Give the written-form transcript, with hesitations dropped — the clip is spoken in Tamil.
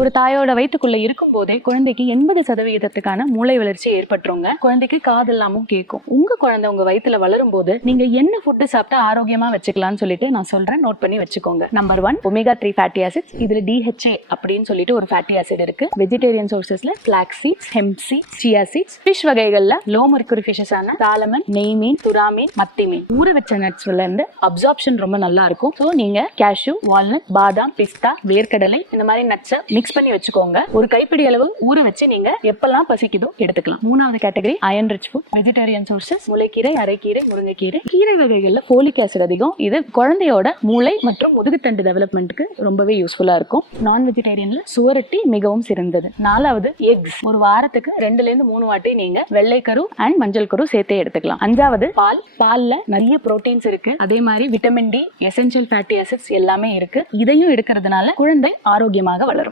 ஒரு தாயோட வயிற்றுக்குள்ள இருக்கும் போதே குழந்தைக்கு 80% மூளை வளர்ச்சி ஏற்பட்டுருங்க. குழந்தைக்கு காதெல்லாமும் கேட்கும். உங்க குழந்தை உங்க வயிற்றுல வளரும் போது நீங்க என்ன ஃபுட்டு சாப்பிட்டா ஆரோக்கியமா வச்சுக்கலாம்னு சொல்லிட்டு நான் சொல்றேன், நோட் பண்ணி வச்சுக்கோங்க. Number 1, omega-3 fatty acids. இதுல DHA அப்படின்னு சொல்லிட்டு ஒரு ஃபேட்டி ஆசிட் இருக்கு. Vegetarian சோர்சஸ்ல flax seeds, hemp seeds, chia seeds. Fish வகைகள்ல லோ மர்க்குரி ஃபிஷஸ் ஆன சாலமன், நெய் மீன், சுறா மீன், மத்தி மீன். ஊற வச்ச நட்ஸ்ல இருந்து அப்சார்ப்ஷன் ரொம்ப நல்லா இருக்கும். ஸோ நீங்க கேஷ்யூ, வால்நட், பாதாம், பிஸ்தா, வேர்க்கடலை இந்த மாதிரி நட்ஸை மிக்ஸ் பண்ணி வச்சுக்கோங்க. ஒரு கைப்பிடி அளவு ஊற வச்சு நீங்க எப்பெல்லாம் பசிக்குதோ எடுத்துக்கலாம். 3வது category iron rich food. Vegetarian sources முளைக்கீரை, அரைக்கீரை, முருங்கைக்கீரை. கீரை வகைகள்ல ஃபோலிக் ஆசிட் அதிகம். இது குழந்தையோட மூளை மற்றும் முதுகுத்தண்டு டெவலப்மெண்ட்டுக்கு ரொம்பவே யூஸ்ஃபுல்லா இருக்கும். நான் வெஜிடேரியன்ல சுவரொட்டி மிகவும் சிறந்தது. 4வது எக்ஸ். ஒரு வாரத்துக்கு 2 to 3 வாட்டி நீங்க வெள்ளை கரு அண்ட் மஞ்சள் கரு சேர்த்தே எடுத்துக்கலாம். 5வது பால். பால்ல நிறைய புரோட்டீன்ஸ் இருக்கு. அதே மாதிரி vitamin D, essential fatty acids எல்லாமே இருக்கு. இதையும் எடுக்கிறதுனால குழந்தை ஆரோக்கியமாக வளரும்.